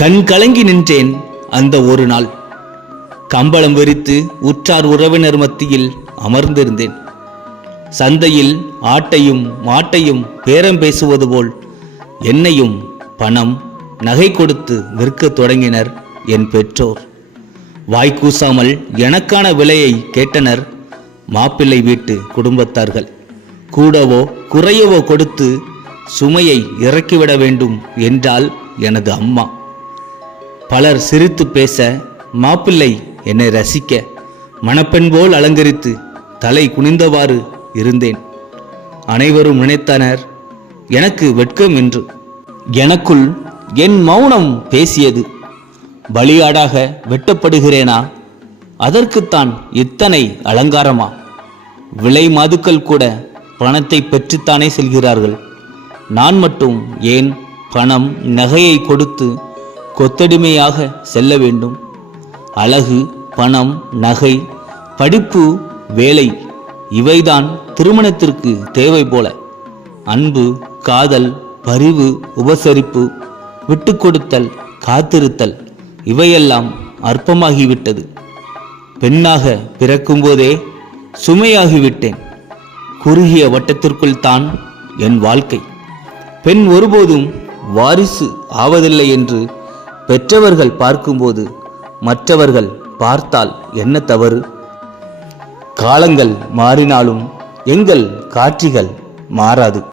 கண் கலங்கி நின்றேன். அந்த ஒரு நாள் கம்பளம் விரித்து உற்றார் உறவினர் மத்தியில் அமர்ந்திருந்தேன். சந்தையில் ஆட்டையும் மாட்டையும் பேரம் பேசுவது போல் என்னையும் பணம் நகை கொடுத்து விற்க தொடங்கினர் என் பெற்றோர். வாய்க்கூசாமல் எனக்கான விலையை கேட்டனர் மாப்பிள்ளை வீட்டு குடும்பத்தார்கள். கூடவோ குறையவோ கொடுத்து சுமையை இறக்கிவிட வேண்டும் என்றால் எனது அம்மா. பலர் சிரித்து பேச, மாப்பிள்ளை என்னை ரசிக்க மணப்பெண் போல் அலங்கரித்து தலை குனிந்தவாறு இருந்தேன். அனைவரும் நினைத்தனர் எனக்கு வெட்கம் என்று. எனக்குள் என் மௌனம் பேசியது. பலியாடாக வெட்டப்படுகிறேனா? அதற்குத்தான் இத்தனை அலங்காரமா? விலை மாதுக்கள் கூட பணத்தை பெற்றுத்தானே செல்கிறார்கள். நான் மட்டும் ஏன் பணம் நகையை கொடுத்து கொத்தடிமையாக செல்ல வேண்டும்? அழகு, பணம், நகை, படிப்பு, வேலை இவைதான் திருமணத்திற்கு தேவை போல. அன்பு, காதல், பரிவு, உபசரிப்பு, விட்டு கொடுத்தல், காத்திருத்தல் இவையெல்லாம் அற்பமாகிவிட்டது. பெண்ணாக பிறக்கும்போதே சுமையாகிவிட்டேன். குறுகிய வட்டத்திற்குள் தான் என் வாழ்க்கை. பெண் ஒருபோதும் வாரிசு ஆவதில்லை என்று பெற்றவர்கள் பார்க்கும்போது மற்றவர்கள் பார்த்தால் என்ன தவறு? காலங்கள் மாறினாலும் எங்கள் காட்சிகள் மாறாது.